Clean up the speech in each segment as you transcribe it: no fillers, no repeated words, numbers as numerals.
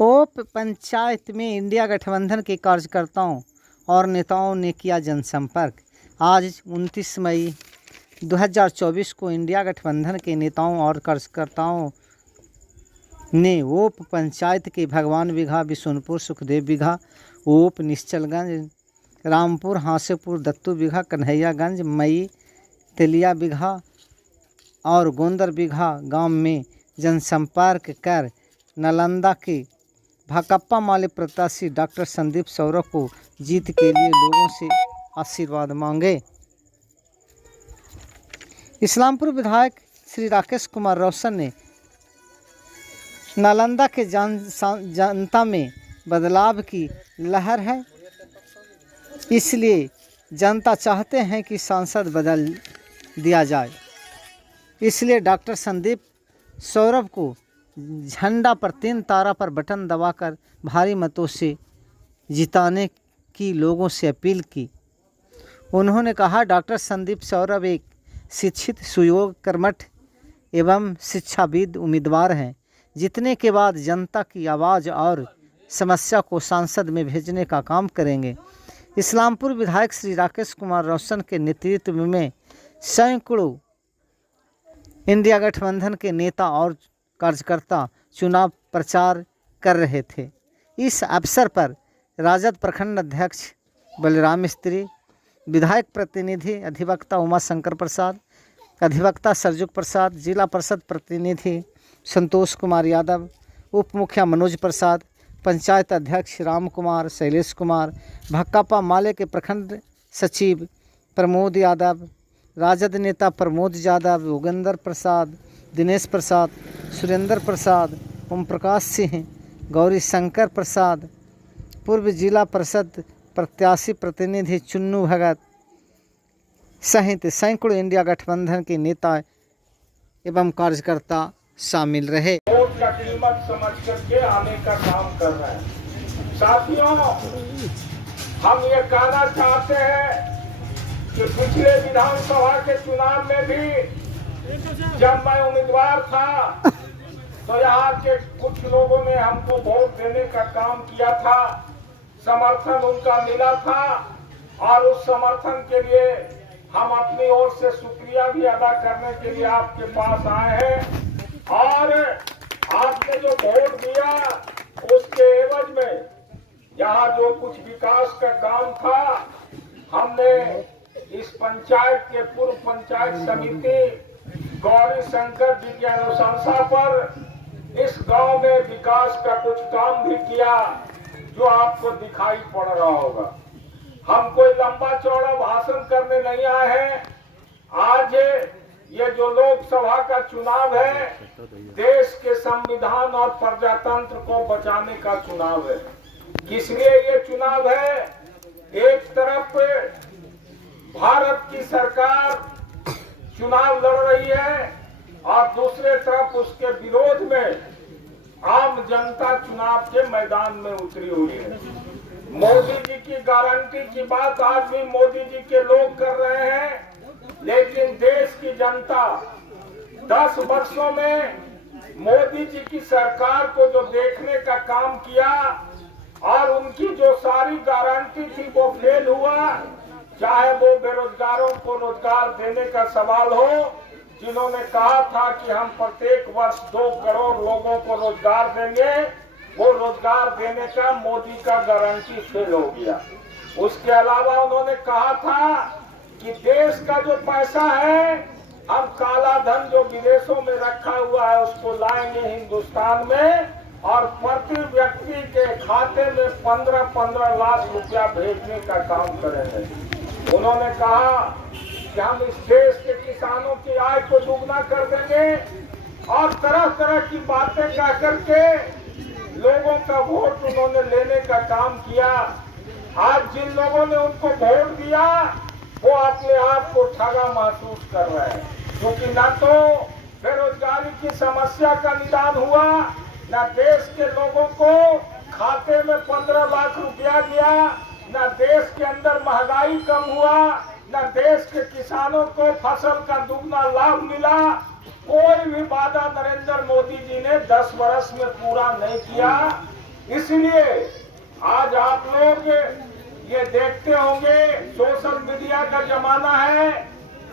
ओप पंचायत में इंडिया गठबंधन के कार्यकर्ताओं और नेताओं ने किया जनसंपर्क। आज 29 मई 2024 को इंडिया गठबंधन के नेताओं और कार्यकर्ताओं ने ओप पंचायत के भगवान बिघा, बिशुनपुर, सुखदेव बिघा, ओप, निश्चलगंज, रामपुर, हांसेपुर, दत्तू बिघा, कन्हैयागंज, मई, तेलिया बिघा और गोंदर बिघा गांव में जनसंपर्क कर नालंदा के भाकपा माले प्रत्याशी डॉक्टर संदीप सौरभ को जीत के लिए लोगों से आशीर्वाद मांगे। इस्लामपुर विधायक श्री राकेश कुमार रोशन ने नालंदा के जनता में बदलाव की लहर है, इसलिए जनता चाहते हैं कि सांसद बदल दिया जाए। इसलिए डॉक्टर संदीप सौरभ को झंडा पर 3 तारा पर बटन दबाकर भारी मतों से जिताने की लोगों से अपील की। उन्होंने कहा, डॉक्टर संदीप सौरभ एक शिक्षित, सुयोग, कर्मठ एवं शिक्षाविद उम्मीदवार हैं। जीतने के बाद जनता की आवाज़ और समस्या को सांसद में भेजने का काम करेंगे। इस्लामपुर विधायक श्री राकेश कुमार रोशन के नेतृत्व में सैकड़ों इंडिया गठबंधन के नेता और कार्यकर्ता चुनाव प्रचार कर रहे थे। इस अवसर पर राजद प्रखंड अध्यक्ष बलराम मिस्त्री, विधायक प्रतिनिधि अधिवक्ता उमा शंकर प्रसाद, अधिवक्ता सरजुग प्रसाद, जिला परिषद प्रतिनिधि संतोष कुमार यादव, उप मुखिया मनोज प्रसाद, पंचायत अध्यक्ष राम कुमार, शैलेश कुमार, भाकपा माले के प्रखंड सचिव प्रमोद यादव, राजद नेता प्रमोद यादव, योगेंद्र प्रसाद, दिनेश प्रसाद, सुरेंद्र प्रसाद, ओम प्रकाश सिंह, गौरी शंकर प्रसाद, पूर्व जिला परिषद प्रत्याशी प्रतिनिधि चुन्नू भगत सहित सैकड़ों इंडिया गठबंधन के नेता एवं कार्यकर्ता शामिल रहे। वोट का कीमत समझ करके आने का काम कर रहे हैं। साथियों, हम ये कहना चाहते हैं कि पिछले विधानसभा के चुनाव में भी जब मैं उम्मीदवार था तो यहाँ के कुछ लोगों ने हमको वोट देने का काम किया था, समर्थन उनका मिला था और उस समर्थन के लिए हम अपनी ओर से शुक्रिया भी अदा करने के लिए आपके पास आए हैं। और आपने जो वोट दिया उसके एवज में यहाँ जो कुछ विकास का काम था, हमने इस पंचायत के पूर्व पंचायत समिति गौरी शंकर जी की अनुशंसा पर इस गांव में विकास का कुछ काम भी किया, जो आपको दिखाई पड़ रहा होगा। हम कोई लंबा चौड़ा भाषण करने नहीं आए हैं। आज ये जो लोकसभा का चुनाव है, देश के संविधान और प्रजातंत्र को बचाने का चुनाव है। इसलिए ये चुनाव है, एक तरफ भारत की सरकार चुनाव लड़ रही है और दूसरे तरफ उसके विरोध में आम जनता चुनाव के मैदान में उतरी हुई है। मोदी जी की गारंटी की बात आज भी मोदी जी के लोग कर रहे हैं, लेकिन देश की जनता 10 वर्षों में मोदी जी की सरकार को जो देखने का काम किया और उनकी जो सारी गारंटी थी वो फेल हुआ। चाहे वो बेरोजगारों को रोजगार देने का सवाल हो, जिन्होंने कहा था कि हम प्रत्येक वर्ष 2 करोड़ लोगों को रोजगार देंगे, वो रोजगार देने का मोदी का गारंटी फेल हो गया। उसके अलावा उन्होंने कहा था कि देश का जो पैसा है, हम काला धन जो विदेशों में रखा हुआ है उसको लाएंगे हिंदुस्तान में और प्रति व्यक्ति के खाते में 15-15 लाख रुपया भेजने का काम करेंगे। उन्होंने कहा कि हम इस देश के किसानों की आय को दुगना कर देंगे और तरह तरह की बातें कह करके लोगों का वोट उन्होंने लेने का काम किया। आज जिन लोगों ने उनको वोट दिया वो अपने आप को ठगा महसूस कर रहे हैं, क्योंकि न तो बेरोजगारी की समस्या का निदान हुआ, न देश के लोगों को खाते में 15 लाख रुपया गया, न देश के अंदर महंगाई कम हुआ, न देश के किसानों को फसल का दुगना लाभ मिला। कोई भी वादा नरेंद्र मोदी जी ने 10 वर्ष में पूरा नहीं किया। इसलिए आज आप लोग ये देखते होंगे, सोशल मीडिया का जमाना है,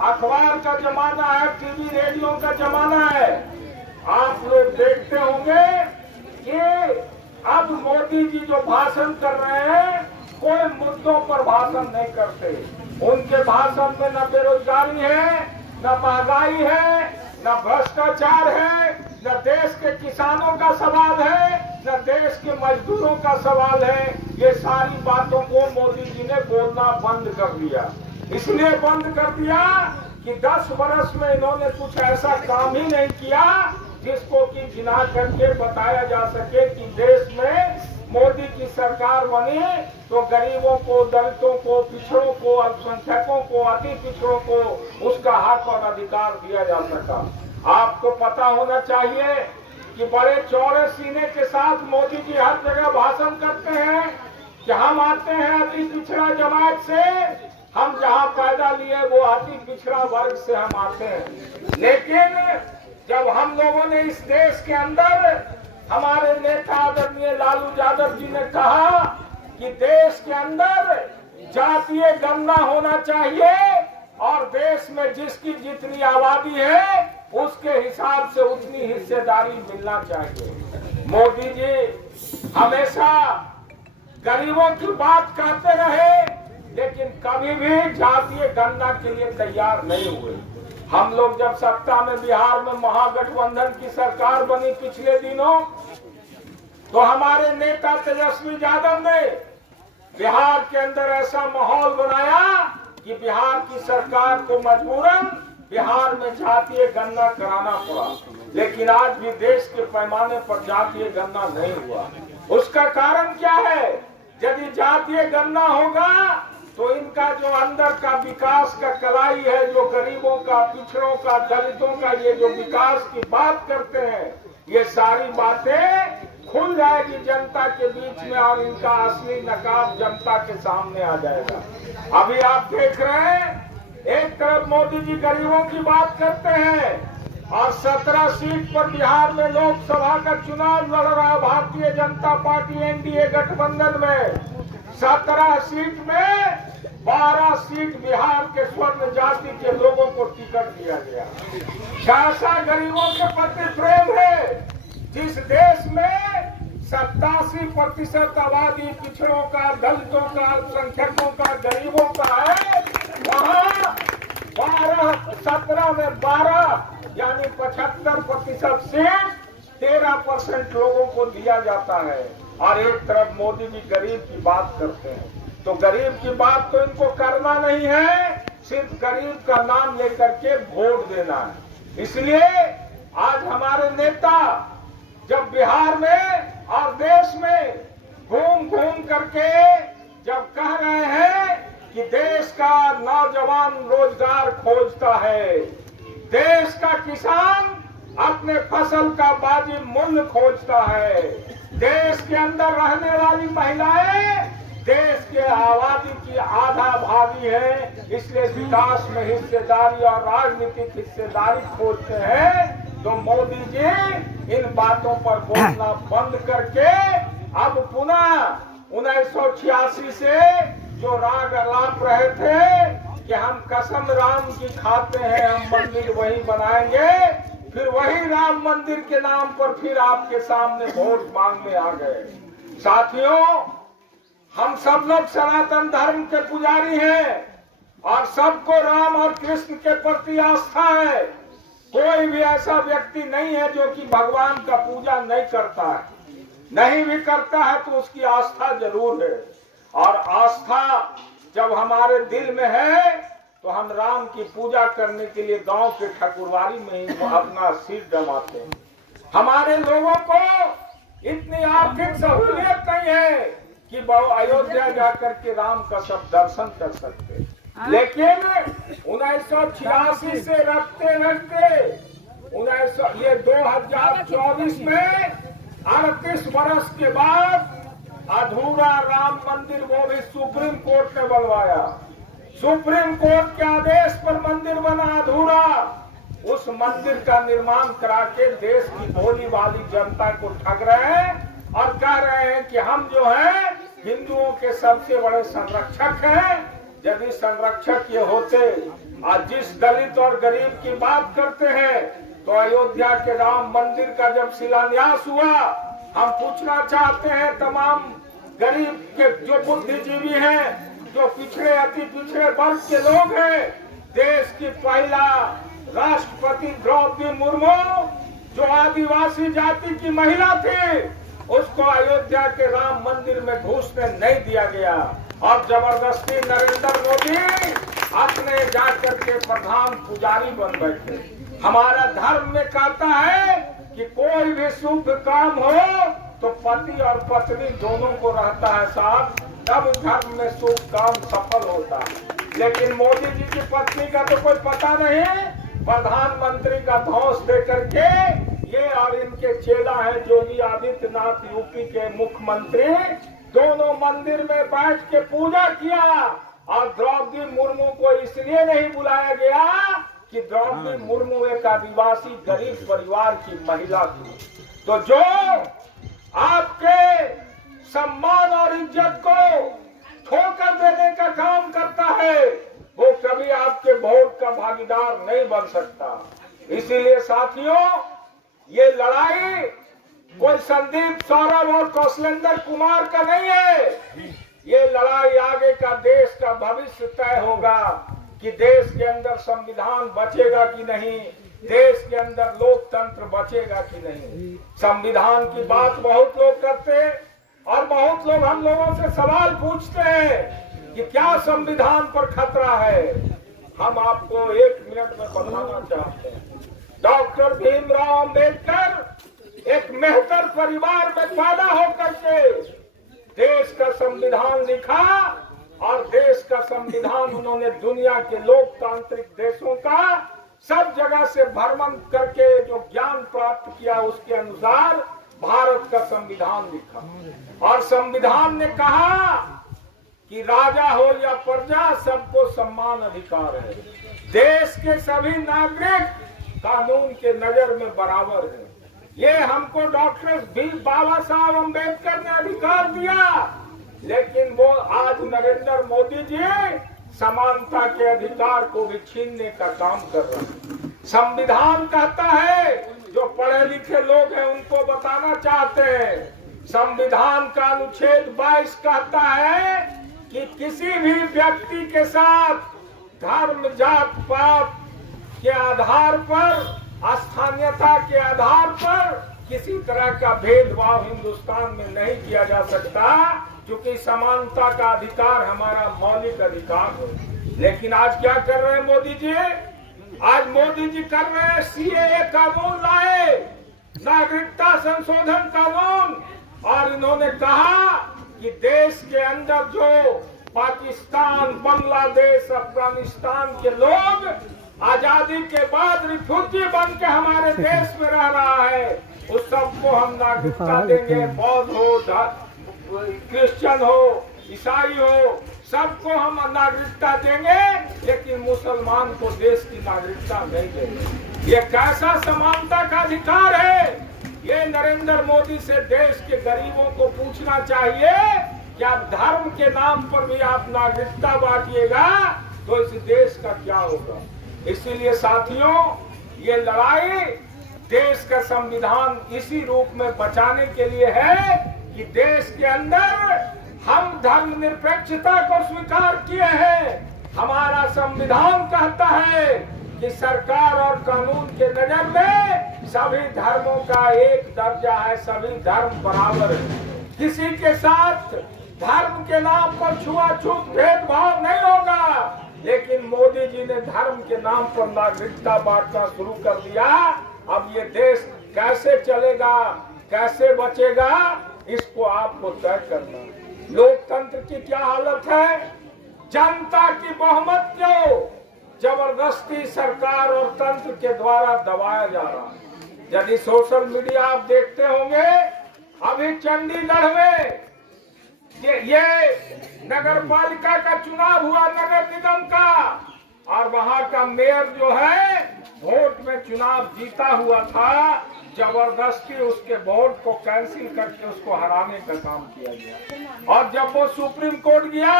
अखबार का जमाना है, टीवी रेडियो का जमाना है। आप लोग देखते होंगे कि अब मोदी जी जो भाषण कर रहे हैं, कोई मुद्दों पर भाषण नहीं करते। उनके भाषण में न बेरोजगारी है, न महंगाई है, न भ्रष्टाचार है, न देश के किसानों का सवाल है, न देश के मजदूरों का सवाल है। ये सारी बातों को मोदी जी ने बोलना बंद कर दिया। इसलिए बंद कर दिया कि 10 वर्ष में इन्होंने कुछ ऐसा काम ही नहीं किया जिसको कि गिना करके बताया जा सके कि देश में मोदी की सरकार बनी तो गरीबों को, दलितों को, पिछड़ों को, अल्पसंख्यकों को, अति पिछड़ों को उसका हक और अधिकार दिया जा सका। आपको पता होना चाहिए कि बड़े चौड़े सीने के साथ मोदी जी हर जगह भाषण करते हैं कि हम आते हैं अति पिछड़ा जमात से, हम जहाँ पैदा लिए वो अति पिछड़ा वर्ग से हम आते हैं। लेकिन जब हम लोगों ने इस देश के अंदर, हमारे नेता आदरणीय लालू यादव जी ने कहा कि देश के अंदर जातीय गणना होना चाहिए और देश में जिसकी जितनी आबादी है उसके हिसाब से उतनी हिस्सेदारी मिलना चाहिए। मोदी जी हमेशा गरीबों की बात करते रहे, लेकिन कभी भी जातीय गणना के लिए तैयार नहीं हुए। हम लोग जब सत्ता में बिहार में महागठबंधन की सरकार बनी पिछले दिनों, तो हमारे नेता तेजस्वी यादव ने बिहार के अंदर ऐसा माहौल बनाया कि बिहार की सरकार को मजबूरन बिहार में जातीय गणना कराना पड़ा। लेकिन आज भी देश के पैमाने पर जातीय गणना नहीं हुआ। उसका कारण क्या है? यदि जातीय गणना होगा तो इनका जो अंदर का विकास का कलाई है, जो गरीबों का, पिछड़ों का, दलितों का ये जो विकास की बात करते हैं, ये सारी बातें खुल जाएगी जनता के बीच में और इनका असली नकाब जनता के सामने आ जाएगा। अभी आप देख रहे हैं, एक तरफ मोदी जी गरीबों की बात करते हैं और 17 सीट पर बिहार में लोकसभा का चुनाव लड़ रहा है भारतीय जनता पार्टी एनडीए गठबंधन में। 17 सीट में 12 सीट बिहार के स्वर्ण जाति के लोगों को टिकट दिया गया। कैसा गरीबों के प्रति प्रेम है? जिस देश में 87% आबादी पिछड़ों का, दलितों का, अल्पसंख्यकों का, गरीबों का है, वहाँ 17 में 12 यानी 75% सीट 13% लोगों को दिया जाता है। और एक तरफ मोदी जी गरीब की बात करते हैं, तो गरीब की बात तो इनको करना नहीं है, सिर्फ गरीब का नाम लेकर के वोट देना है। इसलिए आज हमारे नेता जब बिहार में और देश में घूम घूम करके जब कह रहे हैं कि देश का नौजवान रोजगार खोजता है, देश का किसान अपने फसल का वाजिब मूल्य खोजता है, देश के अंदर रहने वाली महिलाएं देश के आबादी की आधा भागी है, इसलिए विकास में हिस्सेदारी और राजनीतिक हिस्सेदारी खोजते हैं। तो मोदी जी इन बातों पर बोलना बंद करके अब पुनः 1986 से जो राग अलाप रहे थे कि हम कसम राम की खाते हैं, हम मंदिर वही बनाएंगे, फिर वही राम मंदिर के नाम पर फिर आपके सामने वोट मांगने आ गए। साथियों, हम सब लोग सनातन धर्म के पुजारी हैं और सबको राम और कृष्ण के प्रति आस्था है। कोई भी ऐसा व्यक्ति नहीं है जो कि भगवान का पूजा नहीं करता है, नहीं भी करता है तो उसकी आस्था जरूर है। और आस्था जब हमारे दिल में है तो हम राम की पूजा करने के लिए गांव के ठकुरवारी में ही अपना सिर डमाते हैं। हमारे लोगों को इतनी आर्थिक सहूलियत नहीं है कि अयोध्या जाकर के राम का सब दर्शन कर सकते, लेकिन 1986 से रखते ये 2024 में 38 वर्ष के बाद अधूरा राम मंदिर वो भी सुप्रीम कोर्ट ने बनवाया। सुप्रीम कोर्ट के आदेश पर मंदिर बना अधूरा। उस मंदिर का निर्माण करा के देश की भोली भाली जनता को ठग रहे हैं और कह रहे हैं कि हम जो है हिंदुओं के सबसे बड़े संरक्षक हैं। यदि संरक्षक ये होते, आज जिस दलित और गरीब की बात करते हैं, तो अयोध्या के राम मंदिर का जब शिलान्यास हुआ, हम पूछना चाहते हैं तमाम गरीब के जो बुद्धिजीवी हैं, जो पिछड़े अति पिछड़े वर्ग के लोग हैं, देश की पहला राष्ट्रपति द्रौपदी मुर्मू जो आदिवासी जाति की महिला थी, उसको अयोध्या के राम मंदिर में घुसने नहीं दिया गया। और जबरदस्ती नरेंद्र मोदी अपने जाकर के प्रधान पुजारी बन बैठे। हमारा धर्म में कहता है कि कोई भी शुभ काम हो तो पति और पत्नी दोनों को रहता है साथ, तब धर्म में शुभ काम सफल होता है। लेकिन मोदी जी की पत्नी का तो कोई पता नहीं, प्रधानमंत्री का धौंस दे करके ये और इनके चेला है योगी आदित्यनाथ यूपी के मुख्यमंत्री, दोनों मंदिर में बैठ के पूजा किया। और द्रौपदी मुर्मू को इसलिए नहीं बुलाया गया कि द्रौपदी मुर्मू एक आदिवासी गरीब परिवार की महिला थी। तो जो आपके सम्मान और इज्जत को ठोकर देने का काम करता है, वो कभी आपके वोट का भागीदार नहीं बन सकता। इसीलिए साथियों, ये लड़ाई कोई संदीप, सौरभ और कौशलेंद्र कुमार का नहीं है। ये लड़ाई आगे का देश का भविष्य तय होगा कि देश के अंदर संविधान बचेगा कि नहीं, देश के अंदर लोकतंत्र बचेगा कि नहीं। संविधान की बात बहुत लोग करते हैं और बहुत लोग हम लोगों से सवाल पूछते हैं कि क्या संविधान पर खतरा है। हम आपको 1 मिनट में बताना चाहते हैं। डॉक्टर भीमराव अंबेडकर एक मेहतर परिवार में पैदा होकर के देश का संविधान लिखा और देश का संविधान उन्होंने दुनिया के लोकतांत्रिक देशों का सब जगह से भ्रमण करके जो ज्ञान प्राप्त किया, उसके अनुसार भारत का संविधान लिखा। और संविधान ने कहा कि राजा हो या प्रजा, सबको समान अधिकार है। देश के सभी नागरिक कानून के नजर में बराबर है। ये हमको डॉक्टर बाबा साहब अम्बेडकर ने अधिकार दिया, लेकिन वो आज नरेंद्र मोदी जी समानता के अधिकार को भी छीनने का काम कर रहे हैं। संविधान कहता है, जो पढ़े लिखे लोग हैं उनको बताना चाहते हैं, संविधान का अनुच्छेद 22 कहता है कि किसी भी व्यक्ति के साथ धर्म, जात, पात के आधार पर, स्थानीयता के आधार पर किसी तरह का भेदभाव हिंदुस्तान में नहीं किया जा सकता, क्योंकि समानता का अधिकार हमारा मौलिक अधिकार है। लेकिन आज क्या कर रहे हैं मोदी जी? आज मोदी जी कर रहे हैं सीएए कानून लाए, नागरिकता संशोधन कानून, और इन्होंने कहा कि देश के अंदर जो पाकिस्तान, बांग्लादेश, अफगानिस्तान के लोग आजादी के बाद रिफ्यूजी बन के हमारे देश में रह रहा है, उस सबको हम नागरिकता देंगे। बौद्ध हो, क्रिश्चियन हो, ईसाई हो, सबको हम नागरिकता देंगे, लेकिन मुसलमान को देश की नागरिकता नहीं देंगे। ये कैसा समानता का अधिकार है? ये नरेंद्र मोदी से देश के गरीबों को पूछना चाहिए कि आप धर्म के नाम पर भी आप नागरिकता बांटिएगा तो इस देश का क्या होगा। इसीलिए साथियों, ये लड़ाई देश का संविधान इसी रूप में बचाने के लिए है कि देश के अंदर हम धर्मनिरपेक्षता को स्वीकार किए हैं। हमारा संविधान कहता है कि सरकार और कानून के नजर में सभी धर्मों का एक दर्जा है, सभी धर्म बराबर है। किसी के साथ धर्म के नाम पर छुआछूत भेदभाव नहीं होगा। लेकिन मोदी जी ने धर्म के नाम पर नागरिकता बांटना शुरू कर दिया। अब ये देश कैसे चलेगा, कैसे बचेगा, इसको आपको तय करना है। लोकतंत्र की क्या हालत है? जनता की बहुमत को जबरदस्ती सरकार और तंत्र के द्वारा दबाया जा रहा है। यदि सोशल मीडिया आप देखते होंगे, अभी चंडीगढ़ में ये नगर पालिका का चुनाव हुआ, नगर निगम का, और वहां का मेयर जो है वोट में चुनाव जीता हुआ था, जबरदस्ती उसके वोट को कैंसिल करके उसको हराने का काम किया गया। और जब वो सुप्रीम कोर्ट गया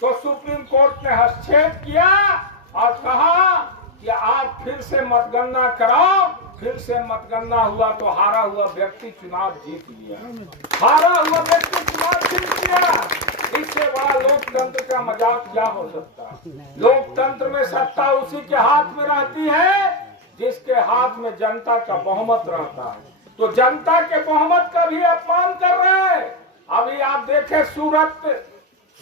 तो सुप्रीम कोर्ट ने हस्तक्षेप किया और कहा कि आप फिर से मतगणना कराओ। फिर से मतगणना हुआ तो हारा हुआ व्यक्ति चुनाव जीत लिया। हारा हुआ व्यक्ति चुनाव जीत लिया। इससे बड़ा लोकतंत्र का मजाक क्या हो सकता है? लोकतंत्र में सत्ता उसी के हाथ में रहती है जिसके हाथ में जनता का बहुमत रहता है। तो जनता के बहुमत का भी अपमान कर रहे हैं। अभी आप देखें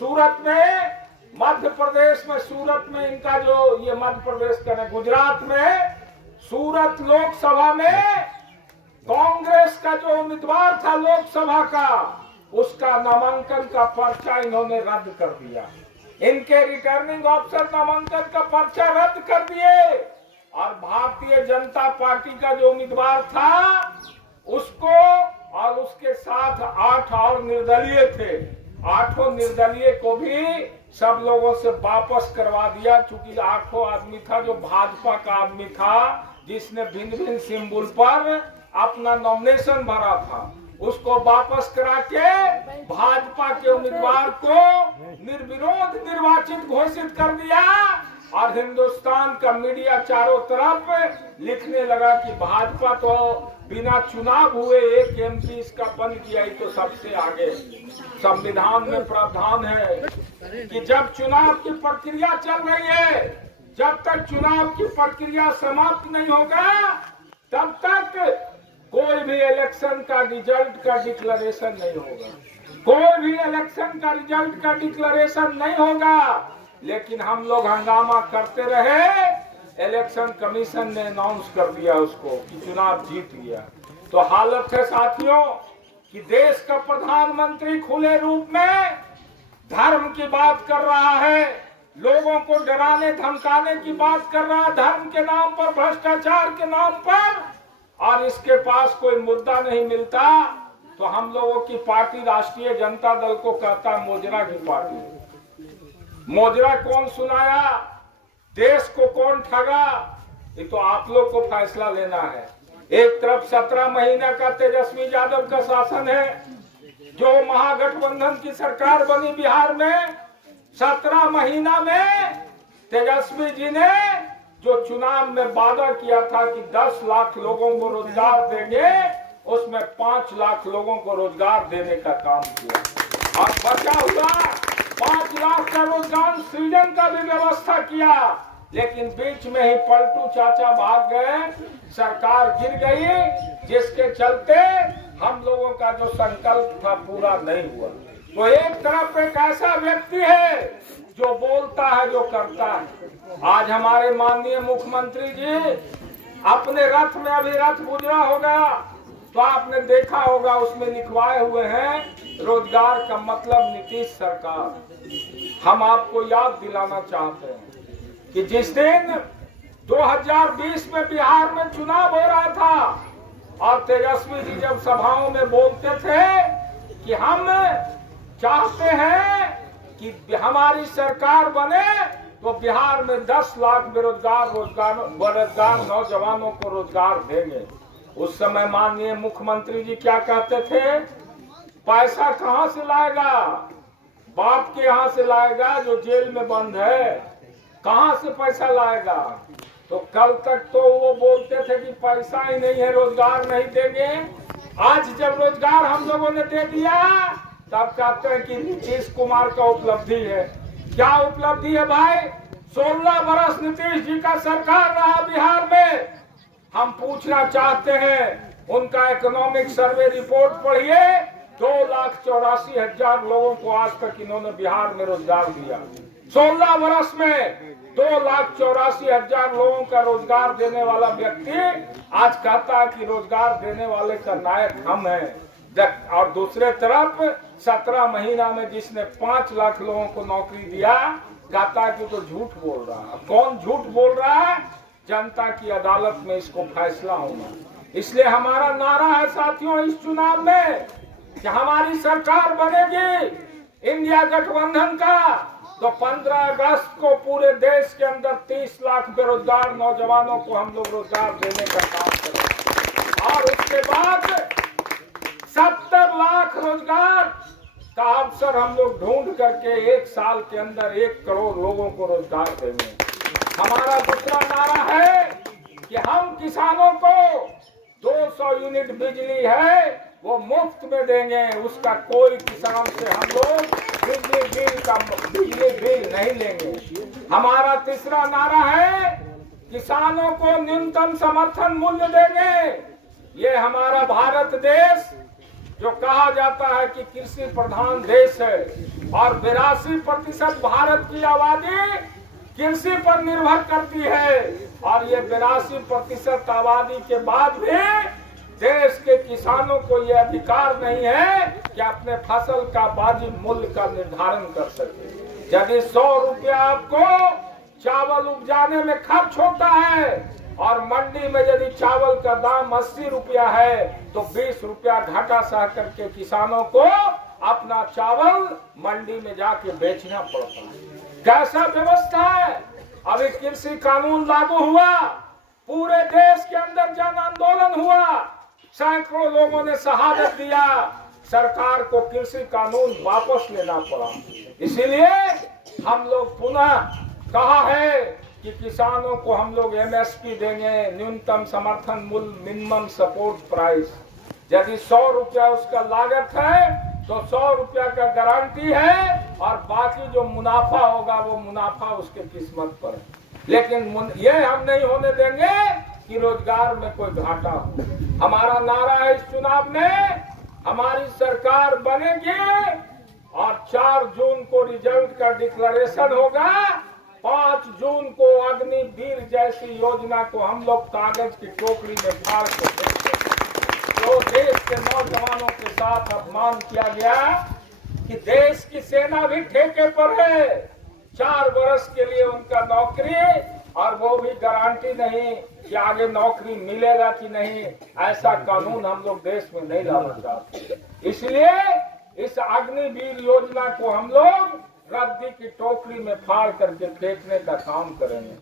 सूरत में, मध्य प्रदेश में, सूरत में इनका जो ये मध्य प्रदेश का गुजरात में सूरत लोकसभा में कांग्रेस का जो उम्मीदवार था लोकसभा का, उसका नामांकन का पर्चा इन्होंने रद्द कर दिया। इनके रिटर्निंग ऑफिसर नामांकन का पर्चा रद्द कर दिए और भारतीय जनता पार्टी का जो उम्मीदवार था उसको और उसके साथ 8 और निर्दलीय थे, 8 निर्दलीय को भी सब लोगों से वापस करवा दिया। चूंकि 8 आदमी था जो भाजपा का आदमी था, जिसने भिन्न भिन्न सिंबल पर अपना नॉमिनेशन भरा था, उसको वापस करा के भाजपा के उम्मीदवार को निर्विरोध निर्वाचित घोषित कर दिया। और हिंदुस्तान का मीडिया चारों तरफ लिखने लगा कि भाजपा तो बिना चुनाव हुए एक एमपी इसका बन किया, ही तो सबसे आगे। संविधान में प्रावधान है कि जब चुनाव की प्रक्रिया चल रही है, जब तक चुनाव की प्रक्रिया समाप्त नहीं होगा तब तक कोई भी इलेक्शन का रिजल्ट का डिक्लेरेशन नहीं होगा। कोई भी इलेक्शन का रिजल्ट का डिक्लेरेशन नहीं होगा। लेकिन हम लोग हंगामा करते रहे, इलेक्शन कमीशन ने अनाउंस कर दिया उसको कि चुनाव जीत लिया। तो हालत है साथियों कि देश का प्रधानमंत्री खुले रूप में धर्म की बात कर रहा है, लोगों को डराने धमकाने की बात कर रहा है, धर्म के नाम पर, भ्रष्टाचार के नाम पर, और इसके पास कोई मुद्दा नहीं मिलता। तो हम लोगों की पार्टी राष्ट्रीय जनता दल को कहता मोजरा की पार्टी। मोजरा कौन सुनाया, देश को कौन ठगा, ये तो आप लोग को फैसला लेना है। एक तरफ 17 महीने का तेजस्वी यादव का शासन है, जो महागठबंधन की सरकार बनी बिहार में। 17 महीना में तेजस्वी जी ने जो चुनाव में वादा किया था कि 10 लाख लोगों को रोजगार देंगे, उसमें 5 लाख लोगों को रोजगार देने का काम किया। और बचा हुआ 5 लाख का रोजगार सृजन का भी व्यवस्था किया। लेकिन बीच में ही पलटू चाचा भाग गए, सरकार गिर गई, जिसके चलते हम लोगों का जो संकल्प था पूरा नहीं हुआ। तो एक तरफ एक ऐसा व्यक्ति है जो बोलता है, जो करता है। आज हमारे माननीय मुख्यमंत्री जी अपने रथ में, अभी रथ गुजरा होगा तो आपने देखा होगा, उसमें लिखवाए हुए हैं रोजगार का मतलब नीतीश सरकार। हम आपको याद दिलाना चाहते हैं कि जिस दिन 2020 में बिहार में चुनाव हो रहा था और तेजस्वी जी जब सभाओं में बोलते थे कि हम चाहते हैं कि हमारी सरकार बने तो बिहार में 10 लाख बेरोजगार नौजवानों को रोजगार देंगे। उस समय माननीय मुख्यमंत्री जी क्या कहते थे, पैसा कहां से लाएगा, बाप के यहाँ से लाएगा जो जेल में बंद है, कहां से पैसा लाएगा। तो कल तक तो वो बोलते थे कि पैसा ही नहीं है, रोजगार नहीं देंगे। आज जब रोजगार हम लोगों ने दे दिया तब कहते हैं कि नीतीश कुमार का उपलब्धि है। क्या उपलब्धि है भाई? 16 बरस नीतीश जी का सरकार रहा बिहार में। हम पूछना चाहते हैं, उनका इकोनॉमिक सर्वे रिपोर्ट पढ़िए, 2,84,000 लोगों को आज तक इन्होंने बिहार में रोजगार दिया। 16 वर्ष में 2,84,000 लोगों का रोजगार देने वाला व्यक्ति आज कहता है कि रोजगार देने वाले का नायक हम हैं। और दूसरे तरफ 17 महीना में जिसने 5 लाख लोगों को नौकरी दिया, कहता है कि तो झूठ बोल रहा है। कौन झूठ बोल रहा है? जनता की अदालत में इसको फैसला होगा। इसलिए हमारा नारा है साथियों इस चुनाव में कि हमारी सरकार बनेगी इंडिया गठबंधन का, तो 15 अगस्त को पूरे देश के अंदर 30 लाख बेरोजगार नौजवानों को हम लोग रोजगार देने का काम करें और उसके बाद 70 लाख रोजगार का अवसर हम लोग ढूंढ करके 1 साल के अंदर 1 करोड़ लोगों को रोजगार देंगे। हमारा दूसरा नारा है कि हम किसानों को 200 यूनिट बिजली है वो मुफ्त में देंगे, उसका कोई किसान से हम लोग बिजली बिल नहीं लेंगे। हमारा तीसरा नारा है किसानों को न्यूनतम समर्थन मूल्य देंगे। ये हमारा भारत देश जो कहा जाता है कि कृषि प्रधान देश है और 82% भारत की आबादी कृषि पर निर्भर करती है और ये 82% आबादी के बाद भी देश के किसानों को ये अधिकार नहीं है कि अपने फसल का वाजिब मूल्य का निर्धारण कर सके। यदि 100 रुपया आपको चावल उपजाने में खर्च होता है और मंडी में यदि चावल का दाम 80 रुपया है तो 20 रुपया घाटा सह करके किसानों को अपना चावल मंडी में जाके बेचना पड़ता है। कैसा व्यवस्था है? अभी कृषि कानून लागू हुआ, पूरे देश के अंदर जन आंदोलन हुआ, सैकड़ों लोगों ने शहादत दिया, सरकार को कृषि कानून वापस लेना पड़ा। इसीलिए हम लोग पुनः कहा है कि किसानों को हम लोग MSP देंगे, न्यूनतम समर्थन मूल्य, मिनिमम सपोर्ट प्राइस। यदि 100 रुपया उसका लागत है तो 100 रुपया का गारंटी है और बाकी जो मुनाफा होगा वो मुनाफा उसके किस्मत पर है। लेकिन ये हम नहीं होने देंगे कि रोजगार में कोई घाटा हो। हमारा नारा है इस चुनाव में हमारी सरकार बनेगी और 4 जून को रिजल्ट का डिक्लेरेशन होगा। 5 जून को अग्निवीर जैसी योजना को हम लोग कागज की टोकरी में फाड़ के देंगे। तो देश के नौजवानों के साथ अपमान किया गया कि देश की सेना भी ठेके पर है, 4 वर्ष के लिए उनका नौकरी और वो भी गारंटी नहीं कि आगे नौकरी मिलेगा कि नहीं। ऐसा कानून हम लोग देश में नहीं लाना चाहते। इसलिए इस अग्निवीर योजना को हम लोग रद्दी की टोकरी में फाड़ करके फेंकने का काम करेंगे।